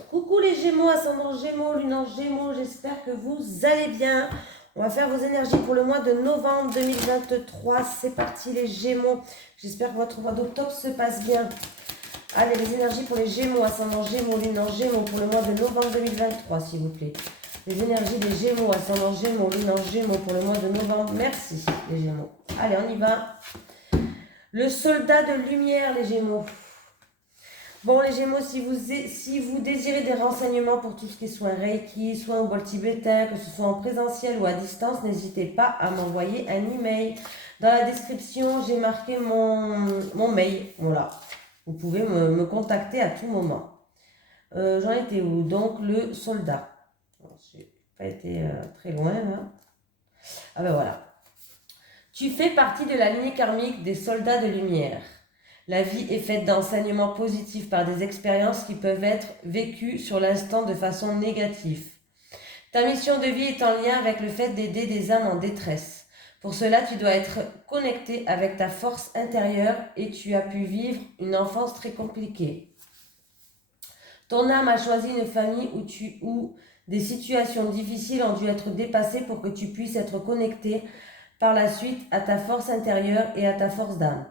Coucou les Gémeaux, ascendant Gémeaux, lune en Gémeaux, j'espère que vous allez bien. On va faire vos énergies pour le mois de novembre 2023. C'est parti les Gémeaux. J'espère que votre mois d'octobre se passe bien. Allez, les énergies pour les Gémeaux, ascendant Gémeaux, lune en Gémeaux pour le mois de novembre 2023, s'il vous plaît. Les énergies des Gémeaux, ascendant Gémeaux, lune en Gémeaux pour le mois de novembre. Merci les Gémeaux. Allez, on y va. Le soldat de lumière, les Gémeaux. Bon, les Gémeaux, si vous désirez des renseignements pour tout ce qui est soins Reiki, soins au bol tibétain, que ce soit en présentiel ou à distance, n'hésitez pas à m'envoyer un email. Dans la description, j'ai marqué mon mail. Voilà. Vous pouvez me contacter à tout moment. J'en étais où? Donc, le soldat. Je n'ai pas été très loin, là. Ah ben voilà. Tu fais partie de la lignée karmique des soldats de lumière. La vie est faite d'enseignements positifs par des expériences qui peuvent être vécues sur l'instant de façon négative. Ta mission de vie est en lien avec le fait d'aider des âmes en détresse. Pour cela, tu dois être connecté avec ta force intérieure et tu as pu vivre une enfance très compliquée. Ton âme a choisi une famille où des situations difficiles ont dû être dépassées pour que tu puisses être connecté par la suite à ta force intérieure et à ta force d'âme.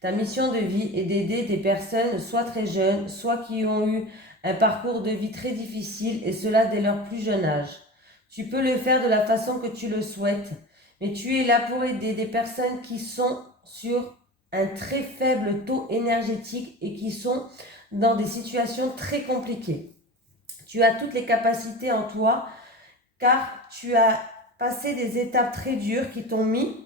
Ta mission de vie est d'aider des personnes soit très jeunes, soit qui ont eu un parcours de vie très difficile et cela dès leur plus jeune âge. Tu peux le faire de la façon que tu le souhaites, mais tu es là pour aider des personnes qui sont sur un très faible taux énergétique et qui sont dans des situations très compliquées. Tu as toutes les capacités en toi car tu as passé des étapes très dures qui t'ont mis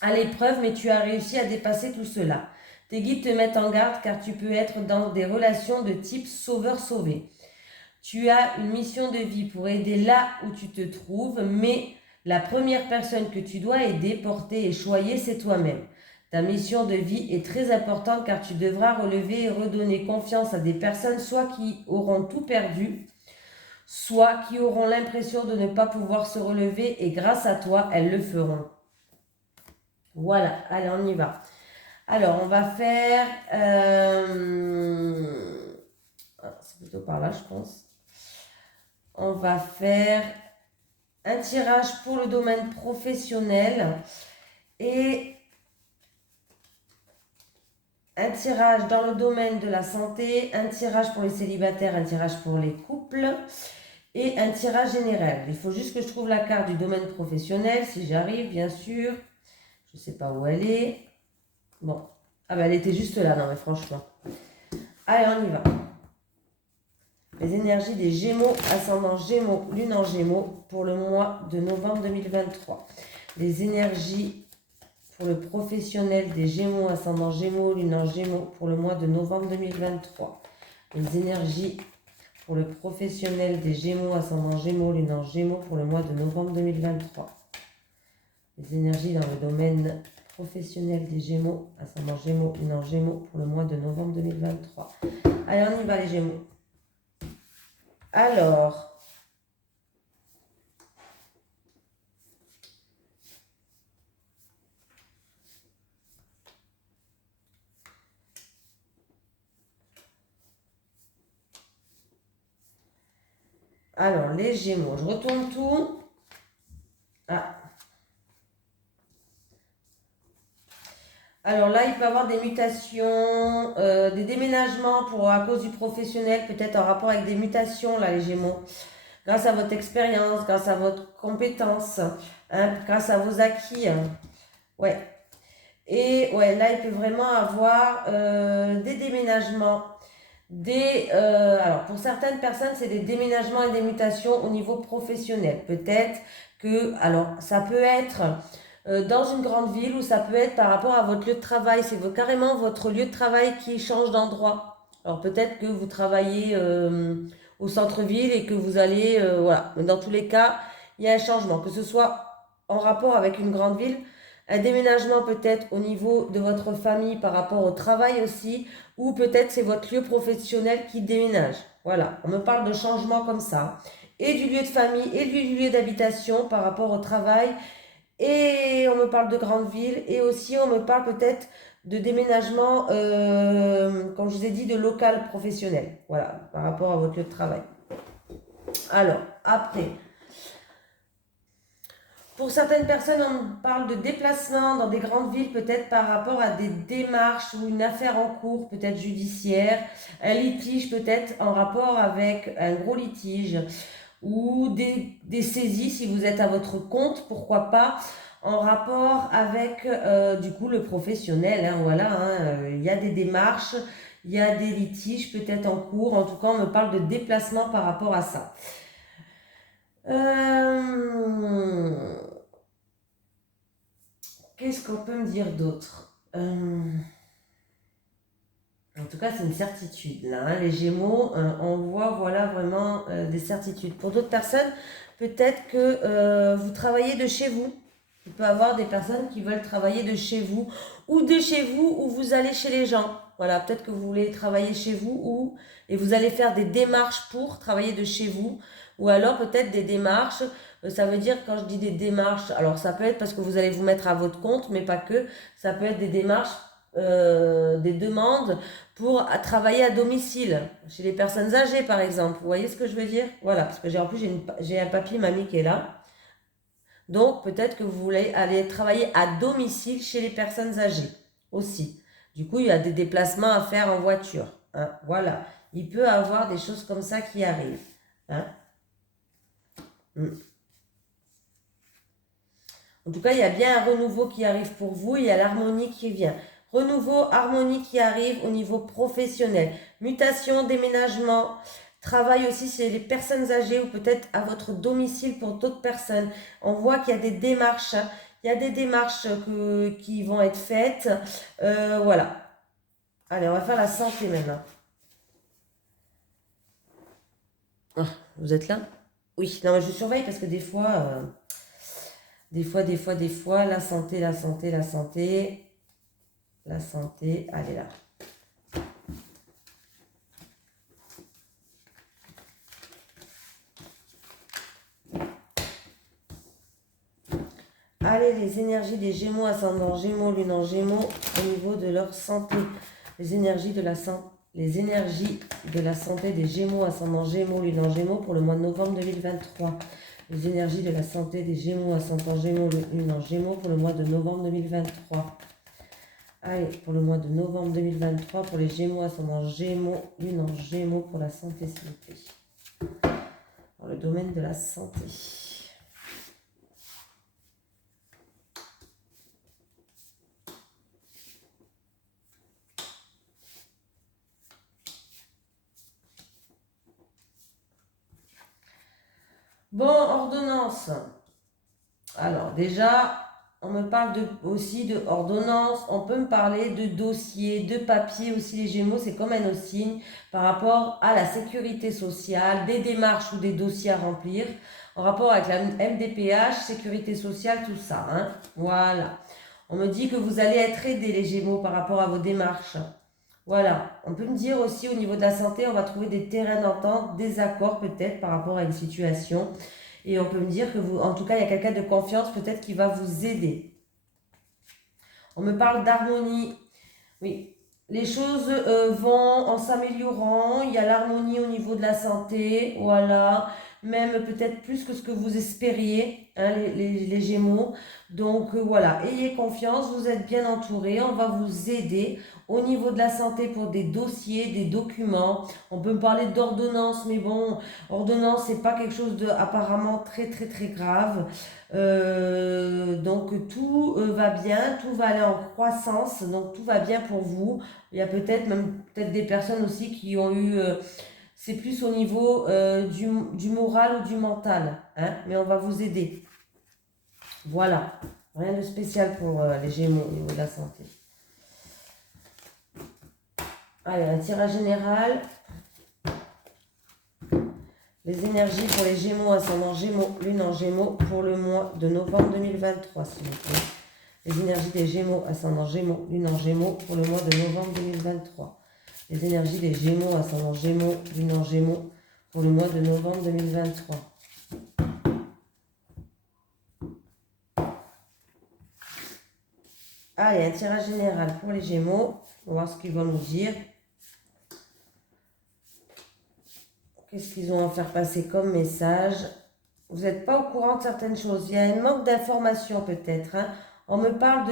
à l'épreuve, mais tu as réussi à dépasser tout cela. Tes guides te mettent en garde car tu peux être dans des relations de type sauveur-sauvé. Tu as une mission de vie pour aider là où tu te trouves, mais la première personne que tu dois aider, porter et choyer, c'est toi-même. Ta mission de vie est très importante car tu devras relever et redonner confiance à des personnes soit qui auront tout perdu, soit qui auront l'impression de ne pas pouvoir se relever et grâce à toi, elles le feront. Voilà, allez, on y va. Alors, on va faire... c'est plutôt par là, je pense. On va faire un tirage pour le domaine professionnel et un tirage dans le domaine de la santé, un tirage pour les célibataires, un tirage pour les couples et un tirage général. Il faut juste que je trouve la carte du domaine professionnel, si j'arrive, bien sûr. Je ne sais pas où elle est. Bon. Ah ben elle était juste là, non mais franchement. Allez, on y va. Les énergies des Gémeaux, ascendant Gémeaux, lune en Gémeaux pour le mois de novembre 2023. Les énergies pour le professionnel des Gémeaux, ascendant Gémeaux, lune en Gémeaux pour le mois de novembre 2023. Les énergies pour le professionnel des Gémeaux, ascendant Gémeaux, lune en Gémeaux pour le mois de novembre 2023. Les énergies dans le domaine professionnel des Gémeaux, ascendant Gémeaux, lune en Gémeaux pour le mois de novembre 2023. Allez, on y va les Gémeaux. Alors, les Gémeaux, je retourne tout. Ah. Alors là, il peut y avoir des mutations, des déménagements à cause du professionnel, peut-être en rapport avec des mutations, là, les Gémeaux. Grâce à votre expérience, grâce à votre compétence, hein, grâce à vos acquis. Ouais. Et ouais, là, il peut vraiment avoir des déménagements. Alors, pour certaines personnes, c'est des déménagements et des mutations au niveau professionnel. Peut-être que, alors, ça peut être dans une grande ville ou ça peut être par rapport à votre lieu de travail. C'est carrément votre lieu de travail qui change d'endroit. Alors, peut-être que vous travaillez au centre-ville et que vous allez, voilà. Mais dans tous les cas, il y a un changement. Que ce soit en rapport avec une grande ville, un déménagement peut-être au niveau de votre famille par rapport au travail aussi, ou peut-être c'est votre lieu professionnel qui déménage. Voilà, on me parle de changement comme ça. Et du lieu de famille et du lieu d'habitation par rapport au travail. Et on me parle de grande ville. Et aussi on me parle peut-être de déménagement, comme je vous ai dit, de local professionnel. Voilà, par rapport à votre lieu de travail. Alors, après, pour certaines personnes, on parle de déplacement dans des grandes villes, peut-être par rapport à des démarches ou une affaire en cours, peut-être judiciaire, un litige peut-être en rapport avec un gros litige, ou des saisies si vous êtes à votre compte, pourquoi pas, en rapport avec du coup le professionnel. Hein, voilà, il y a des démarches, il y a des litiges peut-être en cours. En tout cas, on me parle de déplacement par rapport à ça. Qu'est-ce qu'on peut me dire d'autre? En tout cas, c'est une certitude là. Hein. Les Gémeaux, on voit voilà vraiment des certitudes. Pour d'autres personnes, peut-être que vous travaillez de chez vous. Il peut y avoir des personnes qui veulent travailler de chez vous ou de chez vous où vous allez chez les gens. Voilà, peut-être que vous voulez travailler chez vous et vous allez faire des démarches pour travailler de chez vous. Ou alors peut-être des démarches. Ça veut dire quand je dis des démarches, alors ça peut être parce que vous allez vous mettre à votre compte, mais pas que. Ça peut être des démarches, des demandes pour travailler à domicile, chez les personnes âgées par exemple. Vous voyez ce que je veux dire? Voilà, parce que j'ai un papy, mamie qui est là. Donc peut-être que vous voulez aller travailler à domicile chez les personnes âgées aussi. Du coup, il y a des déplacements à faire en voiture. Hein, voilà, il peut y avoir des choses comme ça qui arrivent. Hein. En tout cas, il y a bien un renouveau qui arrive pour vous, il y a l'harmonie qui vient. Renouveau, harmonie qui arrive au niveau professionnel. Mutation, déménagement, travail aussi chez les personnes âgées ou peut-être à votre domicile pour d'autres personnes. On voit qu'il y a des démarches. Hein. Il y a des démarches qui vont être faites. Voilà. Allez, on va faire la santé maintenant. Ah, vous êtes là? Oui, non, je surveille parce que des fois, la santé, la santé, la santé. La santé, elle est là. Allez, les énergies des Gémeaux, ascendant Gémeaux, lune en Gémeaux, au niveau de leur santé. Les énergies de la santé des Gémeaux, ascendant Gémeaux, lune en Gémeaux, pour le mois de novembre 2023. Les énergies de la santé des Gémeaux, ascendant Gémeaux, lune en Gémeaux, pour le mois de novembre 2023. Allez, pour le mois de novembre 2023, pour les Gémeaux, ascendant Gémeaux, lune en Gémeaux, pour la santé, s'il vous plaît. Dans le domaine de la santé. Bon, ordonnance. Alors, déjà, on me parle aussi de ordonnance. On peut me parler de dossier, de papier aussi. Les Gémeaux, c'est comme un signe par rapport à la sécurité sociale, des démarches ou des dossiers à remplir, en rapport avec la MDPH, sécurité sociale, tout ça. Hein. Voilà. On me dit que vous allez être aidés, les Gémeaux, par rapport à vos démarches. Voilà, on peut me dire aussi au niveau de la santé, on va trouver des terrains d'entente, des accords peut-être par rapport à une situation. Et on peut me dire que vous, en tout cas, il y a quelqu'un de confiance peut-être qui va vous aider. On me parle d'harmonie. Oui, les choses vont en s'améliorant. Il y a l'harmonie au niveau de la santé. Voilà, même peut-être plus que ce que vous espériez, hein, les Gémeaux. Donc voilà, ayez confiance, vous êtes bien entourés. On va vous aider au niveau de la santé pour des dossiers, des documents. On peut me parler d'ordonnance, mais bon, ordonnance, c'est pas quelque chose de apparemment très très très grave. Donc tout va bien, tout va aller en croissance, donc tout va bien pour vous. Il y a peut-être des personnes aussi qui ont eu, c'est plus au niveau du moral ou du mental, hein, mais on va vous aider. Voilà, rien de spécial pour les Gémeaux au niveau de la santé. Allez, un tirage général. Les énergies pour les Gémeaux, ascendant Gémeaux, lune en Gémeaux, pour le mois de novembre 2023, s'il vous plaît. Les énergies des Gémeaux, ascendant Gémeaux, lune en Gémeaux, pour le mois de novembre 2023. Les énergies des Gémeaux, ascendant Gémeaux, lune en Gémeaux, pour le mois de novembre 2023. Allez, un tirage général pour les Gémeaux. On va voir ce qu'ils vont nous dire. Qu'est-ce qu'ils ont à faire passer comme message? Vous n'êtes pas au courant de certaines choses. Il y a un manque d'informations peut-être. Hein. On me parle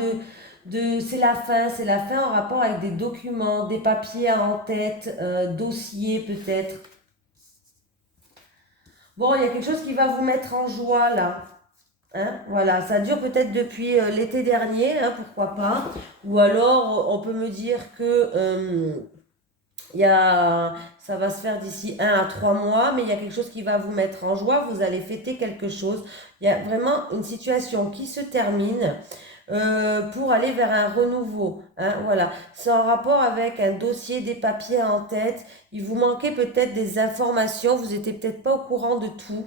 de c'est la fin en rapport avec des documents, des papiers en tête, dossiers peut-être. Bon, il y a quelque chose qui va vous mettre en joie là. Hein, voilà, ça dure peut-être depuis l'été dernier, hein, pourquoi pas. Ou alors, on peut me dire que ça va se faire d'ici 1 à 3 mois, mais il y a quelque chose qui va vous mettre en joie. Vous allez fêter quelque chose. Il y a vraiment une situation qui se termine pour aller vers un renouveau. Hein, voilà, c'est en rapport avec un dossier, des papiers en tête. Il vous manquait peut-être des informations. Vous n'étiez peut-être pas au courant de tout.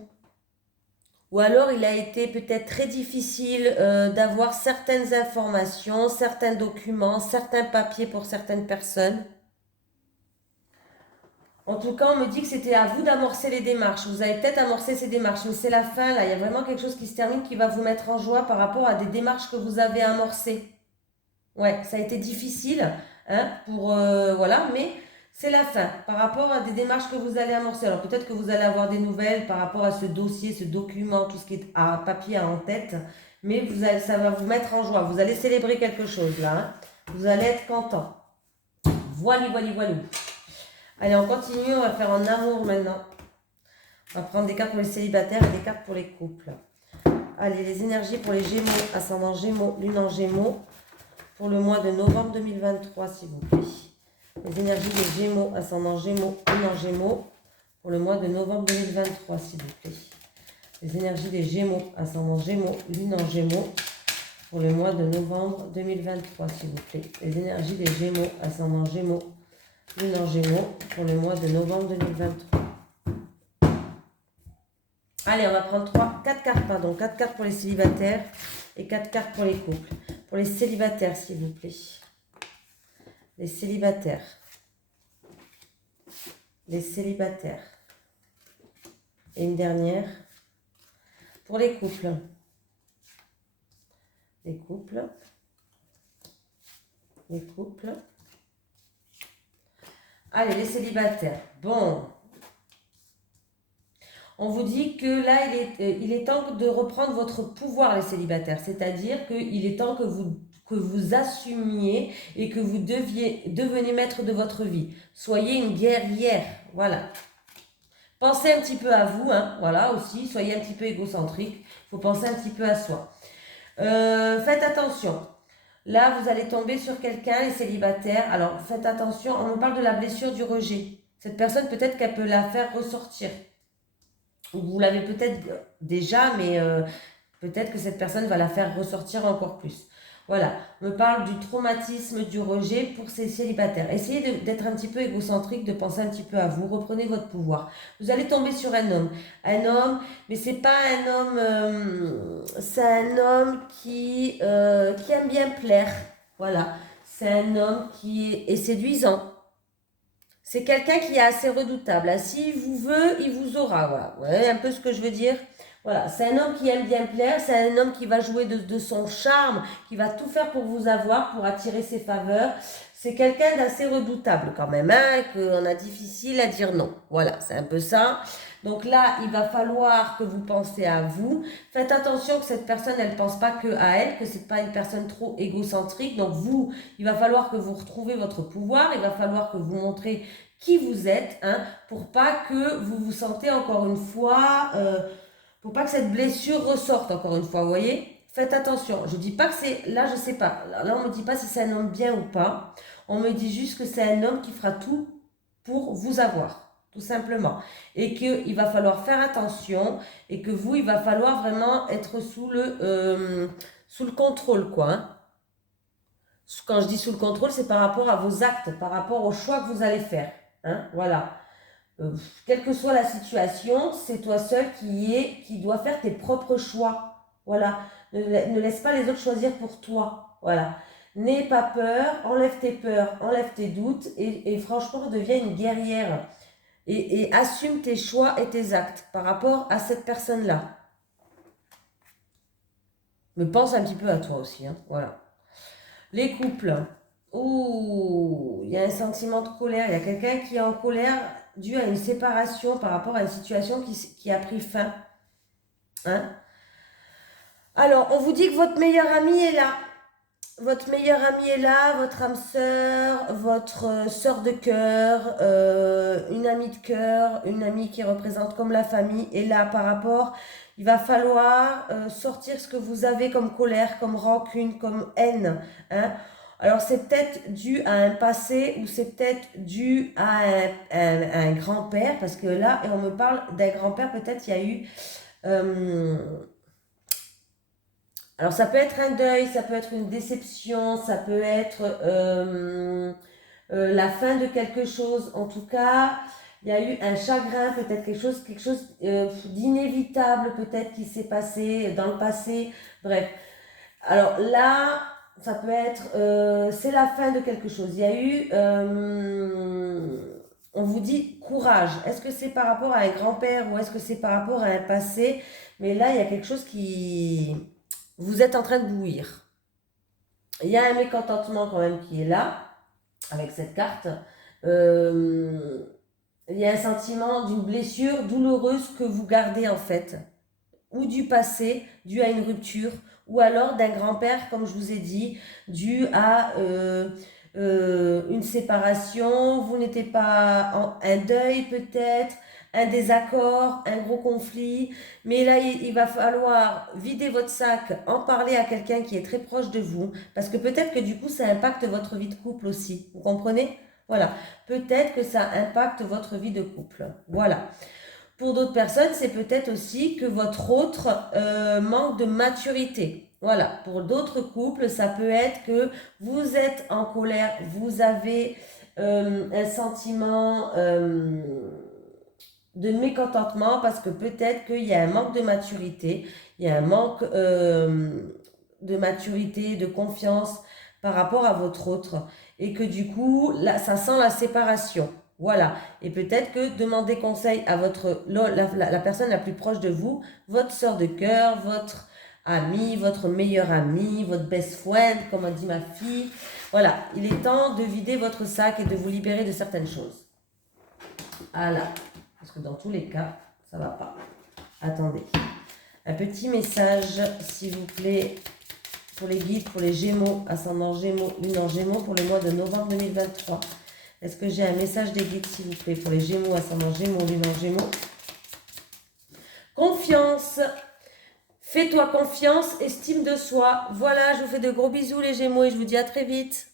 Ou alors il a été peut-être très difficile d'avoir certaines informations, certains documents, certains papiers pour certaines personnes. En tout cas, on me dit que c'était à vous d'amorcer les démarches. Vous avez peut-être amorcé ces démarches, mais c'est la fin là. Il y a vraiment quelque chose qui se termine qui va vous mettre en joie par rapport à des démarches que vous avez amorcées. Ouais, ça a été difficile, hein, voilà, mais c'est la fin par rapport à des démarches que vous allez amorcer. Alors peut-être que vous allez avoir des nouvelles par rapport à ce dossier, ce document, tout ce qui est à papier en tête, mais ça va vous mettre en joie. Vous allez célébrer quelque chose là, hein. Vous allez être content. Voilà. Allez, on continue, on va faire en amour maintenant. On va prendre des cartes pour les célibataires et des cartes pour les couples. Allez, les énergies pour les Gémeaux, ascendant Gémeaux, lune en Gémeaux, pour le mois de novembre 2023, s'il vous plaît. Les énergies des Gémeaux, ascendant Gémeaux, lune en Gémeaux, pour le mois de novembre 2023, s'il vous plaît. Les énergies des Gémeaux, ascendant Gémeaux, lune en Gémeaux, pour le mois de novembre 2023, s'il vous plaît. Les énergies des Gémeaux, ascendant Gémeaux, lune en Gémeaux, pour le mois de novembre 2023. Allez, on va prendre 4 cartes, pardon. 4 cartes pour les célibataires et 4 cartes pour les couples. Pour les célibataires, s'il vous plaît. Les célibataires. Les célibataires. Et une dernière. Pour les couples. Les couples. Les couples. Allez, les célibataires. Bon. On vous dit que là, il est temps de reprendre votre pouvoir, les célibataires. C'est-à-dire qu'il est temps que vous assumiez et que vous devenez maître de votre vie. Soyez une guerrière, voilà. Pensez un petit peu à vous, hein, voilà, aussi. Soyez un petit peu égocentrique. Il faut penser un petit peu à soi. Faites attention. Là, vous allez tomber sur quelqu'un, les célibataires. Alors, faites attention, on me parle de la blessure du rejet. Cette personne, peut-être qu'elle peut la faire ressortir. Vous l'avez peut-être déjà, mais peut-être que cette personne va la faire ressortir encore plus. Voilà, on me parle du traumatisme du rejet pour ces célibataires. Essayez d'être un petit peu égocentrique, de penser un petit peu à vous. Reprenez votre pouvoir. Vous allez tomber sur un homme. Un homme, mais c'est pas un homme... c'est un homme qui aime bien plaire. Voilà, c'est un homme qui est séduisant. C'est quelqu'un qui est assez redoutable. S'il vous veut, il vous aura. Voilà, vous voyez un peu ce que je veux dire. Voilà, c'est un homme qui aime bien plaire, c'est un homme qui va jouer de son charme, qui va tout faire pour vous avoir, pour attirer ses faveurs. C'est quelqu'un d'assez redoutable quand même, hein, qu'on a difficile à dire non. Voilà, c'est un peu ça. Donc là, il va falloir que vous pensez à vous. Faites attention que cette personne, elle ne pense pas que à elle, que ce n'est pas une personne trop égocentrique. Donc vous, il va falloir que vous retrouvez votre pouvoir, il va falloir que vous montrez qui vous êtes, hein, pour pas que vous vous sentez encore une fois... pour pas que cette blessure ressorte encore une fois, vous voyez. Faites attention. Je dis pas que c'est... Là, je sais pas. Là, on me dit pas si c'est un homme bien ou pas. On me dit juste que c'est un homme qui fera tout pour vous avoir, tout simplement. Et qu'il va falloir faire attention et que vous, il va falloir vraiment être sous le contrôle, quoi. Hein. Quand je dis sous le contrôle, c'est par rapport à vos actes, par rapport aux choix que vous allez faire. Hein, voilà. Quelle que soit la situation, c'est toi seul qui doit faire tes propres choix. Voilà. Ne laisse pas les autres choisir pour toi. Voilà. N'aie pas peur, enlève tes peurs, enlève tes doutes et franchement, deviens une guerrière. Et assume tes choix et tes actes par rapport à cette personne-là. Mais pense un petit peu à toi aussi. Hein. Voilà. Les couples. Ouh, il y a un sentiment de colère. Il y a quelqu'un qui est en colère dû à une séparation par rapport à une situation qui a pris fin. Hein? Alors, on vous dit que votre meilleur ami est là. Votre meilleur ami est là, votre âme sœur, votre sœur de cœur, une amie de cœur, une amie qui représente comme la famille est là par rapport. Il va falloir sortir ce que vous avez comme colère, comme rancune, comme haine. Hein. Alors c'est peut-être dû à un passé ou c'est peut-être dû à un grand-père, parce que là, et on me parle d'un grand-père, peut-être il y a eu... alors ça peut être un deuil, ça peut être une déception, ça peut être la fin de quelque chose. En tout cas, il y a eu un chagrin, peut-être quelque chose d'inévitable peut-être qui s'est passé dans le passé. Bref. Alors là, ça peut être, c'est la fin de quelque chose. Il y a eu, on vous dit courage. Est-ce que c'est par rapport à un grand-père ou est-ce que c'est par rapport à un passé? Mais là, il y a quelque chose qui vous êtes en train de bouillir. Il y a un mécontentement quand même qui est là, avec cette carte. Il y a un sentiment d'une blessure douloureuse que vous gardez en fait, ou du passé, dû à une rupture, ou alors d'un grand-père, comme je vous ai dit, dû à une séparation, vous n'étiez pas en un deuil peut-être, un désaccord, un gros conflit, mais là il va falloir vider votre sac, en parler à quelqu'un qui est très proche de vous, parce que peut-être que du coup ça impacte votre vie de couple aussi, vous comprenez? Voilà, peut-être que ça impacte votre vie de couple, voilà. Pour d'autres personnes, c'est peut-être aussi que votre autre manque de maturité. Voilà, pour d'autres couples, ça peut être que vous êtes en colère, vous avez un sentiment de mécontentement parce que peut-être qu'il y a un manque de maturité, il y a un manque de maturité, de confiance par rapport à votre autre et que du coup, là, ça sent la séparation. Voilà. Et peut-être que demander conseil à la personne la plus proche de vous, votre soeur de cœur, votre ami, votre meilleur ami, votre best friend, comme a dit ma fille. Voilà. Il est temps de vider votre sac et de vous libérer de certaines choses. Voilà. Parce que dans tous les cas, ça ne va pas. Attendez. Un petit message, s'il vous plaît, pour les guides, pour les Gémeaux, ascendant Gémeaux, lune en Gémeaux, pour le mois de novembre 2023. Est-ce que j'ai un message des guides, s'il vous plaît, pour les Gémeaux, ascendant Gémeaux, lune en Gémeaux? Confiance. Fais-toi confiance, estime de soi. Voilà, je vous fais de gros bisous les Gémeaux et je vous dis à très vite.